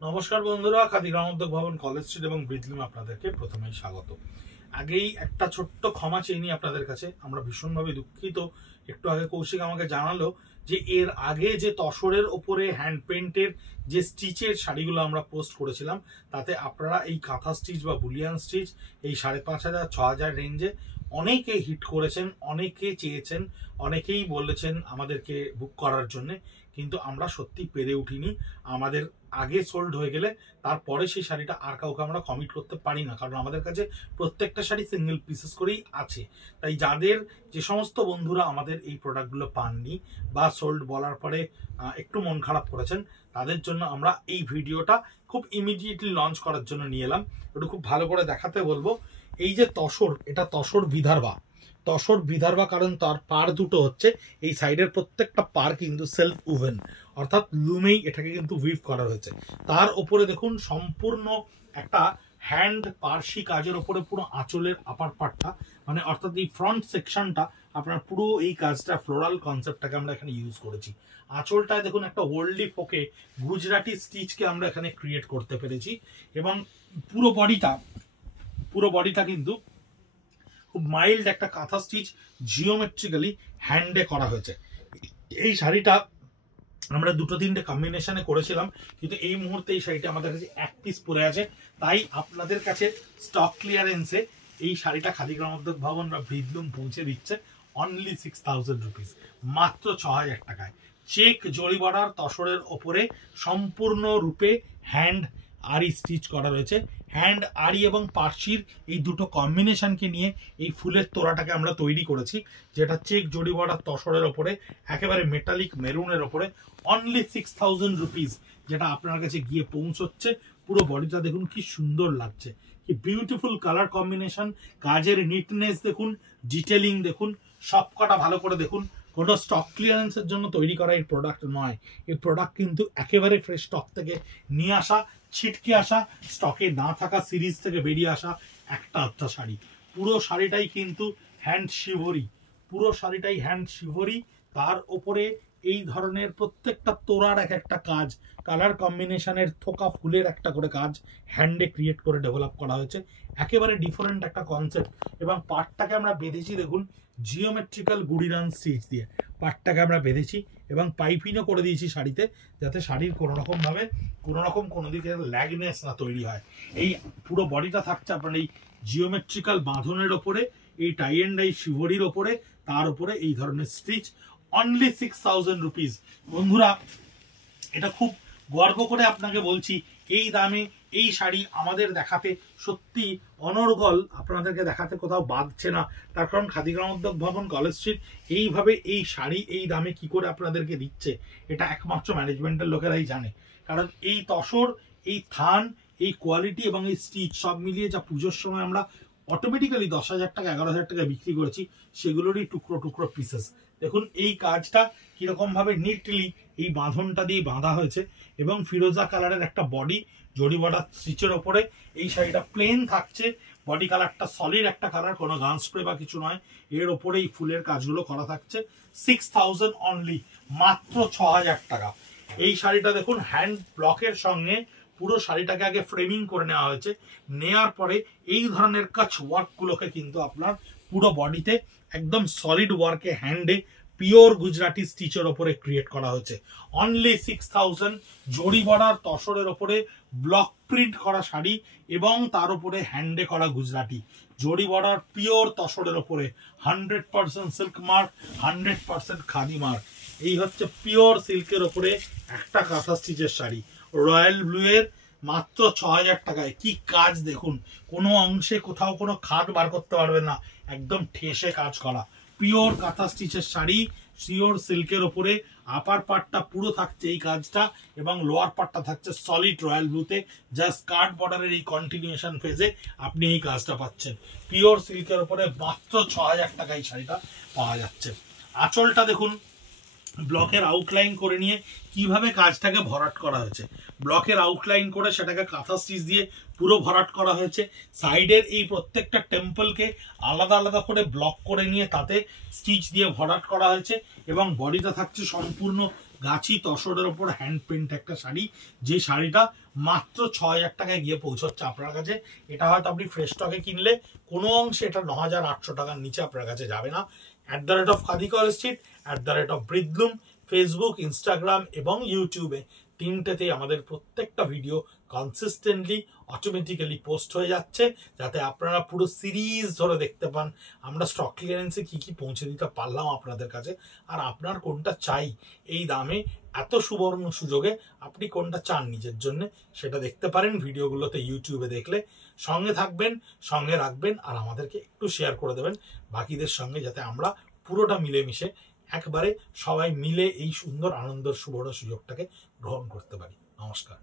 নমস্কার বন্ধুরা, খাদি গ্রামোদ্যোগ ভবন, কলেজ স্ট্রিট এবং ব্রিজলিম আপনাদেরকে প্রথমেই স্বাগত। আগেই একটা ছোট্ট ক্ষমা চেয়ে নিই আপনাদের কাছে, আমরা ভীষণভাবে দুঃখিত। একটু আগে কৌশিক আমাকে জানালো যে এর আগে যে তসরের ওপরে হ্যান্ড পেন্টের যে স্টিচের শাড়িগুলো আমরা পোস্ট করেছিলাম, তাতে আপনারা এই কাঁথা স্টিচ বা বুলিয়ান স্টিচ এই 5,500-6,000 রেঞ্জে অনেকে হিট করেছেন, অনেকে চেয়েছেন, অনেকেই বলেছেন আমাদেরকে বুক করার জন্য, কিন্তু আমরা সত্যি পেরে উঠিনি। আমাদের আগে সোল্ড হয়ে গেলে তারপরে সেই শাড়িটা আর কাউকে আমরা কমিট করতে পারি না, কারণ আমাদের কাছে প্রত্যেকটা শাড়ি সিঙ্গেল পিসেস করেই আছে। তাই যাদের যে সমস্ত বন্ধুরা আমাদের এই প্রোডাক্টগুলো পাননি বা সোল্ড বলার পরে একটু মন খারাপ করেছেন, তাদের জন্য আমরা এই ভিডিওটা খুব ইমিডিয়েটলি লঞ্চ করার জন্য নিয়ে এলাম। একটু খুব ভালো করে দেখাতে বলবো। এই যে তসর, এটা তসর বিদর্ভা। তসর বিদর্ভা কারণ তার পার দুটো হচ্ছে, এই সাইডের প্রত্যেকটা পার কিন্তু সেলফ উভেন, অর্থাৎ লুমেই এটাকে কিন্তু উইভ করা হয়েছে। তার উপরে দেখুন সম্পূর্ণ একটা হ্যান্ড পার্সি কাজের উপরে পুরো আঁচলের আপার পার্টটা, মানে অর্থাৎ এই ফ্রন্ট সেকশনটা আপনার পুরো এই কাজটা ফ্লোরাল কনসেপ্টটাকে আমরা এখানে ইউজ করেছি। আঁচলটায় দেখুন একটা ওল্ডলি ফোকে গুজরাটি স্টিচকে আমরা এখানে ক্রিয়েট করতে পেরেছি, এবং পুরো বডিটা কিন্তু খুব মাইল্ড একটা কাঁথা স্টিচ জিওমেট্রিক্যালি হ্যান্ডে করা হয়েছে। এই শাড়িটা আমরা 2-3টে কম্বিনেশনে করেছিলাম, কিন্তু এই মুহূর্তে এই শাড়িটা আমাদের কাছে এক পিস পরে আছে। তাই আপনাদের কাছে স্টক ক্লিয়ারেন্সে এই শাড়িটা খাদি গ্রামোদ্যোগ ভবন বা ব্রিজলুম পৌঁছে দিচ্ছে অনলি 6,000 রুপিস, মাত্র 6,000 টাকায়। চেক জরি বর্ডার তসরের ওপরে সম্পূর্ণ রূপে হ্যান্ড আরি স্টিচ করা রয়েছে। হ্যান্ড আরি এবং পার্সির এই দুটো কম্বিনেশনকে নিয়ে এই ফুলের তোড়াটাকে আমরা তৈরি করেছি, যেটা চেক জরি বর্ডার তসরের ওপরে একেবারে মেটালিক মেরুনের ওপরে অনলি 6,000 রুপিস, যেটা আপনার কাছে গিয়ে পৌঁছচ্ছে। পুরো বডিটা দেখুন কি সুন্দর লাগছে, কি বিউটিফুল কালার কম্বিনেশন, কাজের নিটনেস দেখুন, ডিটেলিং দেখুন, সবকটা ভালো করে দেখুন। কোনো স্টক ক্লিয়ারেন্সের জন্য তৈরি করা এই প্রোডাক্ট নয়, এই প্রোডাক্ট কিন্তু একেবারে ফ্রেশ স্টক থেকে নিয়ে আসা, ছিটকে আসা, স্টকে না থাকা সিরিজ থেকে বেরিয়ে আসা একটা শাড়ি। পুরো শাড়িটাই কিন্তু হ্যান্ড শিভরি, পুরো শাড়িটাই হ্যান্ড শিভরি। তার ওপরে এই ধরনের প্রত্যেকটা তোড়ার এক একটা কাজ, কালার কম্বিনেশনের থোকা ফুলের একটা করে কাজ হ্যান্ডে ক্রিয়েট করে ডেভেলপ করা হয়েছে। একেবারে ডিফারেন্ট একটা কনসেপ্ট। এবং পাটটাকে আমরা বেঁধেছি দেখুন জিওমেট্রিক্যাল গুড়িরান স্টিচ দিয়ে পাটটাকে আমরা বেঁধেছি, এবং পাইপিংও করে দিয়েছি শাড়িতে, যাতে শাড়ির কোনো দিকে ল্যাগনেস না তৈরি হয়। এই পুরো বডিটা থাকছে আপনার এই জিওমেট্রিক্যাল বাঁধনের ওপরে, এই টাই অ্যান্ড ডাই শিভরির ওপরে, তার উপরে এই ধরনের স্টিচ অনলি 6,000 রুপিস। বন্ধুরা, এটা খুব গর্ব করে আপনাকে বলছি, এই দামে এই শাড়ি আমাদের দেখাতে সত্যি অনর্গল, আপনাদেরকে দেখাতে কোথাও বাঁধছে না। তার কারণ খাদি গ্রামোদ্যোগ ভবন, কলেজ স্ট্রিট এইভাবে এই শাড়ি এই দামে কি করে আপনাদেরকে দিচ্ছে, এটা একমাত্র ম্যানেজমেন্টের লোকেরাই জানে। কারণ এই তসর, এই থান, এই কোয়ালিটি এবং এই স্টিচ সব মিলিয়ে যা পুজোর সময় আমরা অটোমেটিক্যালি 10,000 টাকা 11,000 টাকা বিক্রি করেছি, সেগুলোরই টুকরো টুকরো পিসেস। দেখুন এই কাজটা কিরকম ভাবে নিটলি এই বাঁধনটা দিয়ে বাঁধা হয়েছে, এবং ফিরোজা কালারের একটা বডি জরি বর্ডার স্টিচের ওপরে এই শাড়িটা প্লেন থাকছে। বডি কালারটা সলিড একটা কালার, কোনো গান স্প্রে বা কিছু নয়, এর ওপরে এই ফুলের কাজগুলো করা থাকছে। 6,000 অনলি, মাত্র 6,000 টাকা। এই শাড়িটা দেখুন হ্যান্ড ব্লকের সঙ্গে পুরো শাড়িটাকে আগে ফ্রেমিং করে নেওয়া হয়েছে, নেওয়ার পরে এই ধরনের কাচ ওয়ার্কগুলোকে কিন্তু আপনার পুরো বডিতে একদম সলিড ওয়ার্কে হ্যান্ডে পিওর গুজরাটি স্টিচের ওপরে ক্রিয়েট করা হয়েছে। অনলি 6,000, জরি বর্ডার তসরের ওপরে ব্লক প্রিন্ট করা শাড়ি, এবং তার উপরে হ্যান্ডে করা গুজরাটি জরি বর্ডার পিওর তসরের ওপরে 100% সিল্ক মার্ক, 100% খাদি মার্ক। এই হচ্ছে পিওর সিল্কের ওপরে একটা কাঁথা স্টিচের শাড়ি, রয়্যাল ব্লু এর, মাত্র 6,000 টাকায়। কি কাজ দেখুন, কোনো অংশে কোথাও কোনো খাদ বার করতে পারবে না, একদম ঠেসে কাজ করা পিওর কাঁথা স্টিচের শাড়ি, পিওর সিল্কের ওপরে। আপার পার্টটা পুরো থাকছে এই কাজটা, এবং লোয়ার পার্টটা থাকছে সলিড রয়্যাল ব্লুতে। জাস্ট কাট বর্ডারের এই কন্টিনিউশন ফেজে আপনি এই কাজটা পাচ্ছেন পিওর সিল্কের ওপরে, মাত্র 6,000 টাকায় শাড়িটা পাওয়া যাচ্ছে। আঁচলটা দেখুন ব্লকের আউটলাইন করে নিয়ে কিভাবে কাজটাকে ভরাট করা হয়েছে, ব্লকের আউটলাইন করে সেটাকে কাঁথা স্টিচ দিয়ে পুরো ভরাট করা হয়েছে। সাইডের এই প্রত্যেকটা টেম্পলকে আলাদা আলাদা করে ব্লক করে নিয়ে তাতে স্টিচ দিয়ে ভরাট করা হয়েছে, এবং বডিটা থাকছে সম্পূর্ণ গাছি তসরের ওপর হ্যান্ড প্রিন্ট একটা শাড়ি, যে শাড়িটা মাত্র 6,000 টাকায় গিয়ে পৌঁছচ্ছে আপনার কাছে। এটা হয়তো আপনি ফ্রেশ স্টকে কিনলে কোনো অংশে এটা 9,800 টাকার নিচে আপনার কাছে যাবে না। @খাদি কলেজ স্ট্রিট, @ব্রিদলুম, ফেসবুক, ইনস্টাগ্রাম এবং ইউটিউবে তিনটেতেই আমাদের প্রত্যেকটা ভিডিও কনসিস্টেন্টলি অটোমেটিক্যালি পোস্ট হয়ে যাচ্ছে, যাতে আপনারা পুরো সিরিজ ধরে দেখতে পান আমরা স্টক ক্লিয়ারেন্সে কি কি পৌঁছে দিতে পারলাম আপনাদের কাছে, আর আপনার কোনটা চাই এই দামে এত সুবর্ণ সুযোগে আপনি কোনটা চান নিজের জন্য সেটা দেখতে পারেন ভিডিওগুলোতে ইউটিউবে দেখলে। সঙ্গে থাকবেন, সঙ্গে রাখবেন, আর আমাদেরকে একটু শেয়ার করে দেবেন বাকিদের সঙ্গে, যাতে আমরা পুরোটা মিলেমিশে একবারে সবাই মিলে এই সুন্দর আনন্দের সুবর্ণ সুযোগটাকে গ্রহণ করতে পারি। নমস্কার।